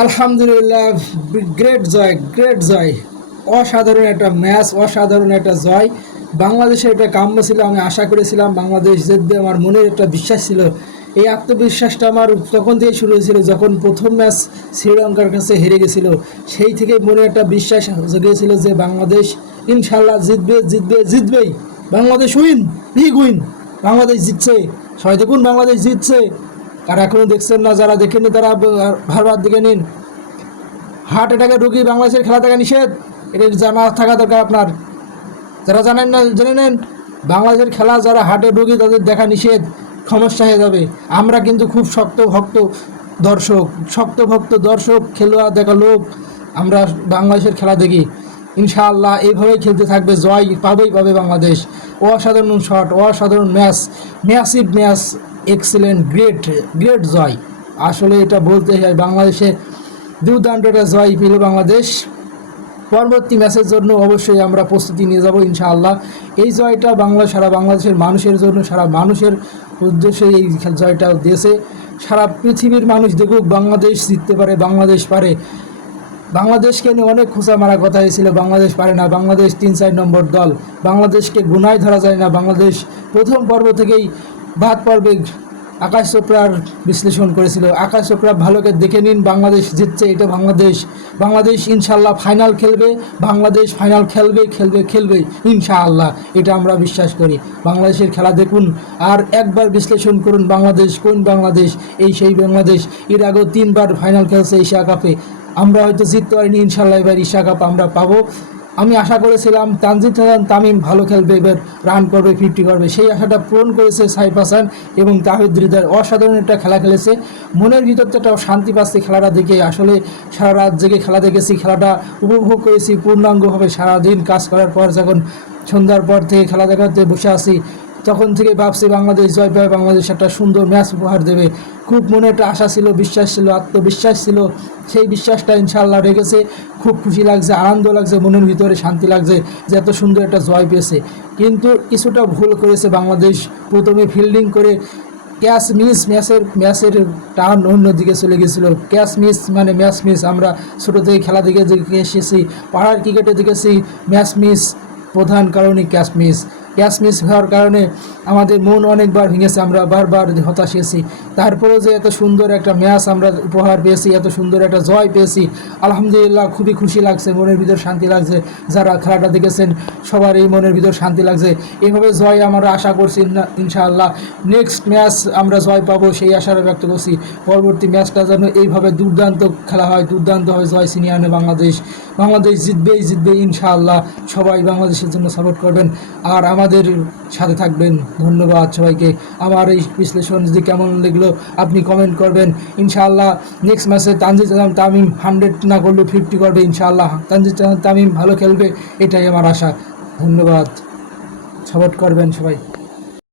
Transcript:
আলহামদুলিল্লাহ great joy great joy অসাধারণ একটা ম্যাচ অসাধারণ একটা জয় বাংলাদেশের একটা কাম্য ছিল, আমি আশা করেছিলাম বাংলাদেশ জিতবে। আমার মনের একটা বিশ্বাস ছিল। এই আত্মবিশ্বাসটা আমার তখন থেকে শুরু হয়েছিল, যখন প্রথম ম্যাচ শ্রীলঙ্কার কাছে হেরে গেছিল। সেই থেকে মনে একটা বিশ্বাস জেগেছিল যে বাংলাদেশ ইনশাল্লাহ জিতবে জিতবে, জিতবেই। Bangladesh win big win Bangladesh জিতছে। সবাই দেখুন বাংলাদেশ জিতছে। আর এখনও দেখছেন না, যারা দেখেনি তারা ভারবার দিকে নিন। হার্ট অ্যাটাকের রুগী বাংলাদেশের খেলা দেখা নিষেধ। এটা জানা থাকা দরকার আপনার। যারা জানেন না, জেনে নেন। বাংলাদেশের খেলা যারা হার্টের রুগী, তাদের দেখা নিষেধ। সমস্যা হয়ে যাবে। আমরা কিন্তু খুব শক্ত ভক্ত দর্শক। শক্ত ভক্ত দর্শক, খেলোয়াড় দেখা লোক। আমরা বাংলাদেশের খেলা দেখি। ইনশাআল্লাহ এইভাবেই খেলতে থাকবে, জয় পাবেই পাবে বাংলাদেশ। অসাধারণ শট অসাধারণ match massive match excellent great great জয়। আসলে এটা বলতে হয়, বাংলাদেশে দুর্দান্ত একটা জয় পেল বাংলাদেশ। পরবর্তী ম্যাচের জন্য অবশ্যই আমরা প্রস্তুতি নিয়ে যাব ইনশাআল্লাহ। এই জয়টা বাংলা, সারা বাংলাদেশের মানুষের জন্য, সারা মানুষের উদ্দেশ্যে এই জয়টা দেশে, সারা পৃথিবীর মানুষ দেখুক, বাংলাদেশ জিততে পারে, বাংলাদেশ পারে। বাংলাদেশকে নিয়ে অনেক খোঁচা মারা কথা হয়েছিল, বাংলাদেশ পারে না, বাংলাদেশ তিন চার নম্বর দল। বাংলাদেশকে গুনায় ধরা যায় না, বাংলাদেশ প্রথম পর্ব থেকেই বাদ পর্বে আকাশ চোপড়ার বিশ্লেষণ করেছিল। আকাশ চোপড়া ভালোকে দেখে নিন, বাংলাদেশ জিতছে, এটা বাংলাদেশ। বাংলাদেশ ইনশাল্লাহ ফাইনাল খেলবে, বাংলাদেশ ফাইনাল খেলবে খেলবে খেলবে, ইনশাআল্লাহ। এটা আমরা বিশ্বাস করি। বাংলাদেশের খেলা দেখুন, আর একবার বিশ্লেষণ করুন, বাংলাদেশ কোন বাংলাদেশ, এই সেই বাংলাদেশ। এর আগেও তিনবার ফাইনাল খেলছে এশিয়া কাপে। আমরা হয়তো জিততে পারিনি ইনশাল্লাহ এবার এশিয়া কাপ আমরা পাবো। আমি আশা করেছিলাম তানজিদ হাসান তামিম ভালো খেলবে, এবার রান করবে ফিফটি করবে। সেই আশাটা পূরণ করেছে সাইফ হাসান এবং তাহিদ রিদার। অসাধারণ একটা খেলা খেলেছে। মনের ভিতর তো একটা শান্তি পাচ্ছে খেলাটা দেখে। আসলে সারা রাত জেগে খেলা দেখেছি, খেলাটা উপভোগ করেছি, পূর্ণাঙ্গভাবে সারাদিন কাজ করার পর, যখন সন্ধ্যার পর থেকে খেলা দেখাতে বসে আছি তখন থেকে ভাবছি বাংলাদেশ জয় পাবে বাংলাদেশ একটা সুন্দর ম্যাচ উপহার দেবে, খুব মনে একটা আশা ছিল, বিশ্বাস ছিল, আত্মবিশ্বাস ছিল। সেই বিশ্বাসটা ইনশাল্লাহ রেখেছে। খুব খুশি লাগছে, আনন্দ লাগছে, মনের ভিতরে শান্তি লাগছে যে এত সুন্দর একটা জয় পেয়েছে। কিন্তু কিছুটা ভুল করেছে বাংলাদেশ। প্রথমে ফিল্ডিং করে ক্যাচ মিস ম্যাচের ম্যাচের টান অন্যদিকে চলে গেছিল। ক্যাচ মিস মানে ম্যাচ মিস আমরা ছোটো থেকে খেলা দেখে দেখে এসেছি, পাড়ার ক্রিকেটে দেখেছি ম্যাচ মিস প্রধান কারণই ক্যাচ মিস ক্যাচ মিস হওয়ার কারণে আমাদের মন অনেকবার ভেঙেছে, আমরা বারবার হতাশ হয়েছি। তারপরেও যে এত সুন্দর একটা ম্যাচ আমরা উপহার পেয়েছি, এত সুন্দর একটা জয় পেয়েছি, আলহামদুলিল্লাহ খুবই খুশি লাগছে, মনের ভিতর শান্তি লাগছে। যারা খেলাটা দেখেছেন সবার এই মনের ভিতর শান্তি লাগছে। এভাবে জয় আমরা আশা করছি ইনশাআল্লাহ নেক্সট ম্যাচ আমরা জয় পাবো সেই আশাটা ব্যক্ত করছি। পরবর্তী ম্যাচটা যেন এইভাবে দুর্দান্ত খেলা হয়, দুর্দান্ত হয়, জয় আনে বাংলাদেশ। বাংলাদেশ জিতবেই জিতবে, ইনশাআল্লাহ সবাই বাংলাদেশের জন্য সাপোর্ট করবেন। আর আমাদের সাথে থাকবেন। ধন্যবাদ সবাইকে। আমার এই বিশ্লেষণ যদি কেমন লাগল, আপনি কমেন্ট করবেন। ইনশাআল্লাহ নেক্সট ম্যাচে তানজিদ আলম তামিম হান্ড্রেড না করলেও ফিফটি করবে ইনশাআল্লাহ। তানজিদ আলম তামিম ভালো খেলবে, এটাই আমার আশা। ধন্যবাদ। সাপোর্ট করবেন সবাই।